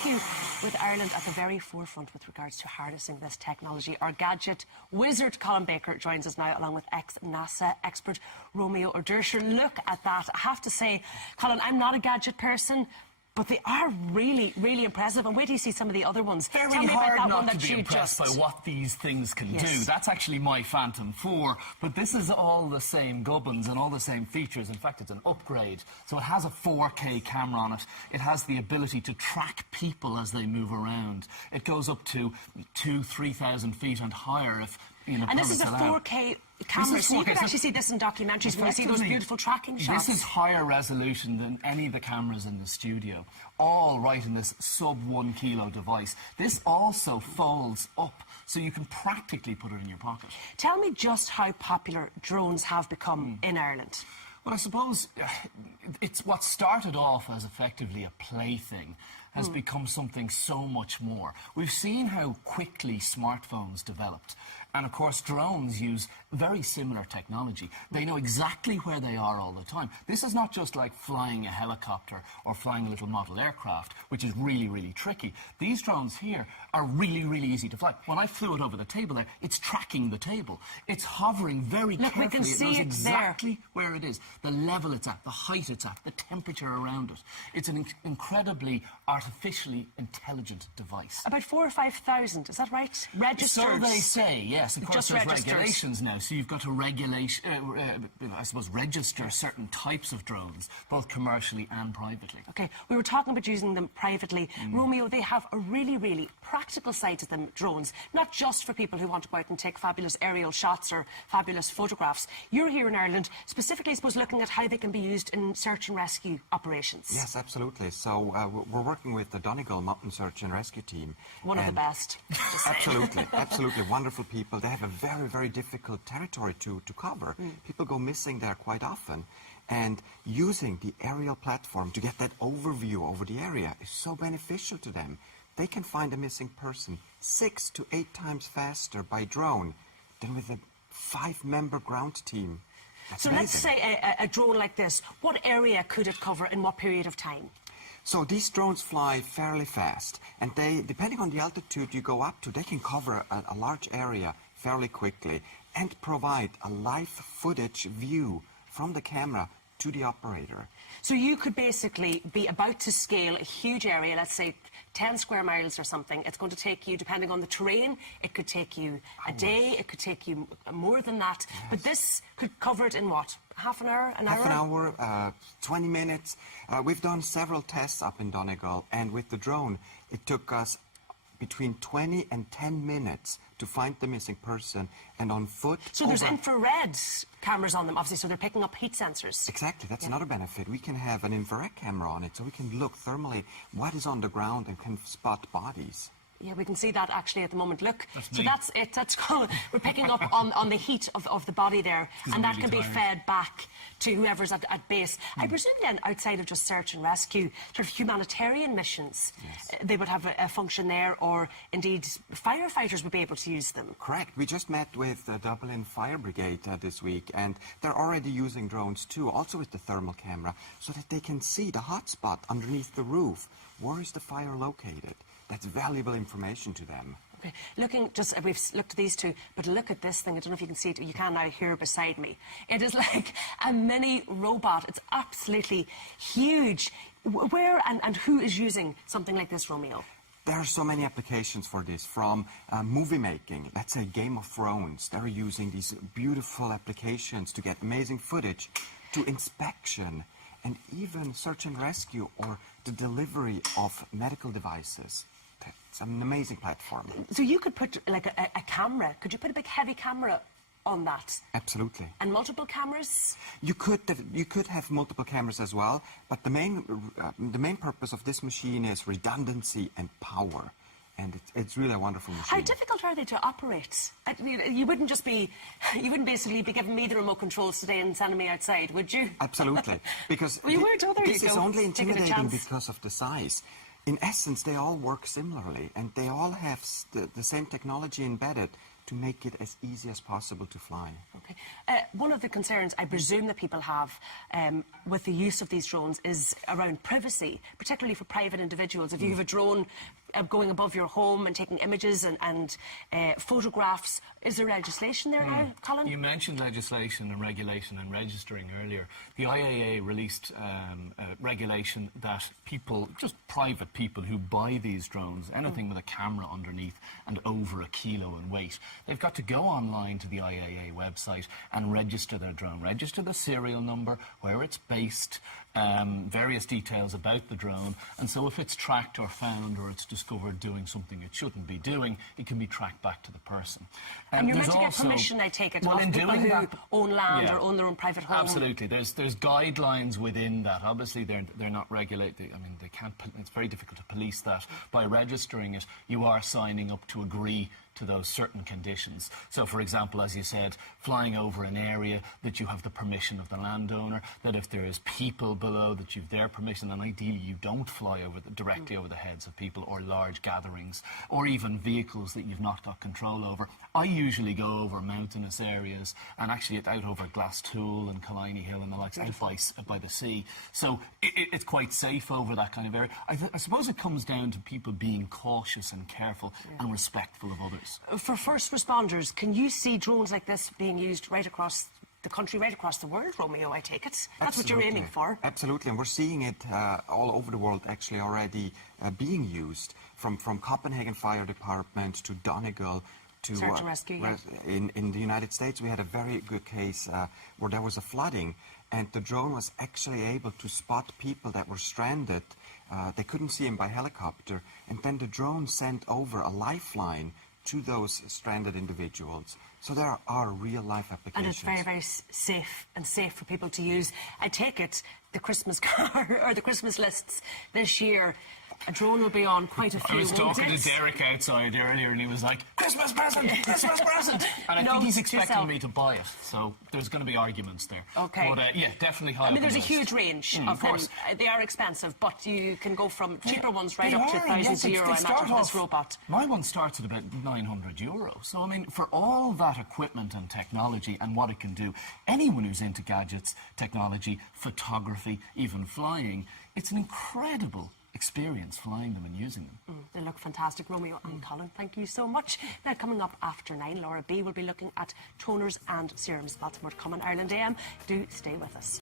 rescue, with Ireland at the very forefront with regards to harnessing this technology. Our gadget wizard Colin Baker joins us now, along with ex-NASA expert Romeo Durscher. Look at that. I have to say, Colin, I'm not a gadget person, but they are really, really impressive. And wait till you see some of the other ones. Very Tell me hard about that not one to that be you impressed by what these things can do. That's actually my Phantom 4, but this is all the same gubbins and all the same features. In fact, it's an upgrade. So it has a 4K camera on it. It has the ability to track people as they move around. It goes up to 2,000–3,000 feet and higher if, you know, and this is a 4K camera, so you can actually see this in documentaries when you see those beautiful tracking shots. This is higher resolution than any of the cameras in the studio, all right in this sub-1 kilo device. This also folds up, so you can practically put it in your pocket. Tell me just how popular drones have become in Ireland. Well, I suppose it's what started off as effectively a plaything has become something so much more. We've seen how quickly smartphones developed. And of course, drones use very similar technology. They know exactly where they are all the time. This is not just like flying a helicopter or flying a little model aircraft, which is really, really tricky. These drones here are really, really easy to fly. When I flew it over the table there, it's tracking the table. It's hovering very carefully. We can see it knows it exactly where it is, the level it's at, the height it's at, the temperature around it. It's an incredibly artificially intelligent device. About 4,000 or 5,000, is that right? Registered? So they say, yes. Of course, there's regulations now, so you've got to register certain types of drones, both commercially and privately. OK, we were talking about using them privately. Romeo, they have a really, really practical side to them, drones, not just for people who want to go out and take fabulous aerial shots or fabulous photographs. You're here in Ireland, specifically, I suppose, looking at how they can be used in search and rescue operations. Yes, absolutely. So we're working with the Donegal Mountain Search and Rescue Team. One of the best. Absolutely, absolutely. Wonderful people. They have a very, very difficult territory to cover. People go missing there quite often. And using the aerial platform to get that overview over the area is so beneficial to them. They can find a missing person 6 to 8 times faster by drone than with a 5-member ground team. That's so amazing. Let's say a drone like this, what area could it cover in what period of time? So these drones fly fairly fast, and they, depending on the altitude you go up to, they can cover a large area fairly quickly and provide a live footage view from the camera to the operator. So you could basically be about to scale a huge area, let's say 10 square miles or something. It's going to take you, depending on the terrain, it could take you a day, it could take you more than that. Yes. But this could cover it in what? Half an hour, an hour? Half an hour, 20 minutes. We've done several tests up in Donegal, and with the drone, it took us between 20 and 10 minutes to find the missing person, and on foot... So there's infrared cameras on them, obviously, so they're picking up heat sensors. Exactly, that's another benefit. We can have an infrared camera on it, so we can look thermally what is on the ground and can spot bodies. Yeah, we can see that actually at the moment. Look, so that's it. That's we're picking up on the heat of the body there, and that can be fed back to whoever's at base. I presume then, outside of just search and rescue, sort of humanitarian missions, they would have a function there, or indeed firefighters would be able to use them. Correct. We just met with the Dublin Fire Brigade this week, and they're already using drones too, also with the thermal camera, so that they can see the hotspot underneath the roof. Where is the fire located? That's valuable information to them. Okay. We've looked at these two, but look at this thing. I don't know if you can see it. You can now here beside me. It is like a mini robot. It's absolutely huge. Where and who is using something like this, Romeo? There are so many applications for this, from movie making, let's say Game of Thrones. They're using these beautiful applications to get amazing footage, to inspection, and even search and rescue or the delivery of medical devices. It's an amazing platform. So you could put like a camera, could you put a big heavy camera on that? Absolutely. And multiple cameras? You could have multiple cameras as well, but the main purpose of this machine is redundancy and power. And it's really a wonderful machine. How difficult are they to operate? You wouldn't basically be giving me the remote controls today and sending me outside, would you? Absolutely. Because well, this is only intimidating because of the size. In essence, they all work similarly, and they all have the same technology embedded to make it as easy as possible to fly. Okay. One of the concerns I presume that people have with the use of these drones is around privacy, particularly for private individuals. If you have a drone going above your home and taking images and photographs, is there legislation there now, Colin? You mentioned legislation and regulation and registering earlier. The IAA released regulation that people, just private people who buy these drones, anything with a camera underneath and over 1 kilo in weight, they've got to go online to the IAA website and register their drone, register the serial number, where it's based, various details about the drone, and so if it's tracked or found or it's discovered doing something it shouldn't be doing, it can be tracked back to the person. And you're meant to get permission, I take it, of people who own land or own their own private home. Absolutely. There's guidelines within that. Obviously, they're not regulated. I mean, they can't. It's very difficult to police that. By registering it, you are signing up to agree to those certain conditions. So, for example, as you said, flying over an area, that you have the permission of the landowner, that if there is people below, that you've their permission, and ideally you don't fly over directly over the heads of people, or large gatherings, or even vehicles that you've not got control over. I usually go over mountainous areas, and actually out over Glastool and Colin Hill and the likes, out by the sea. So it's quite safe over that kind of area. I suppose it comes down to people being cautious and careful and respectful of others. For first responders, can you see drones like this being used right across the country, right across the world, Romeo, I take it? That's what you're aiming for. Absolutely, and we're seeing it all over the world actually already being used, from Copenhagen Fire Department to Donegal to search and rescue. In the United States, we had a very good case where there was a flooding, and the drone was actually able to spot people that were stranded. They couldn't see them by helicopter, and then the drone sent over a lifeline to those stranded individuals. So there are real-life applications. And it's very, very safe for people to use. I take it the Christmas card or the Christmas lists this year, a drone will be on quite a few. I was talking to Derek outside earlier, and he was like, "Christmas present, Christmas present," and I think he's expecting me to buy it. So there's going to be arguments there. Okay. But yeah, definitely high. I mean, there's a huge range of them. They are expensive, but you can go from cheaper ones right up to thousands of euro. I imagine this robot. My one starts at about €900. So I mean, for all that equipment and technology and what it can do, anyone who's into gadgets, technology, photography, even flying, it's an incredible experience flying them and using them. They look fantastic, Romeo and Colin. Thank you so much. Now, coming up after 9, Laura B will be looking at toners and serums. Lots more to come on Ireland AM. Do stay with us.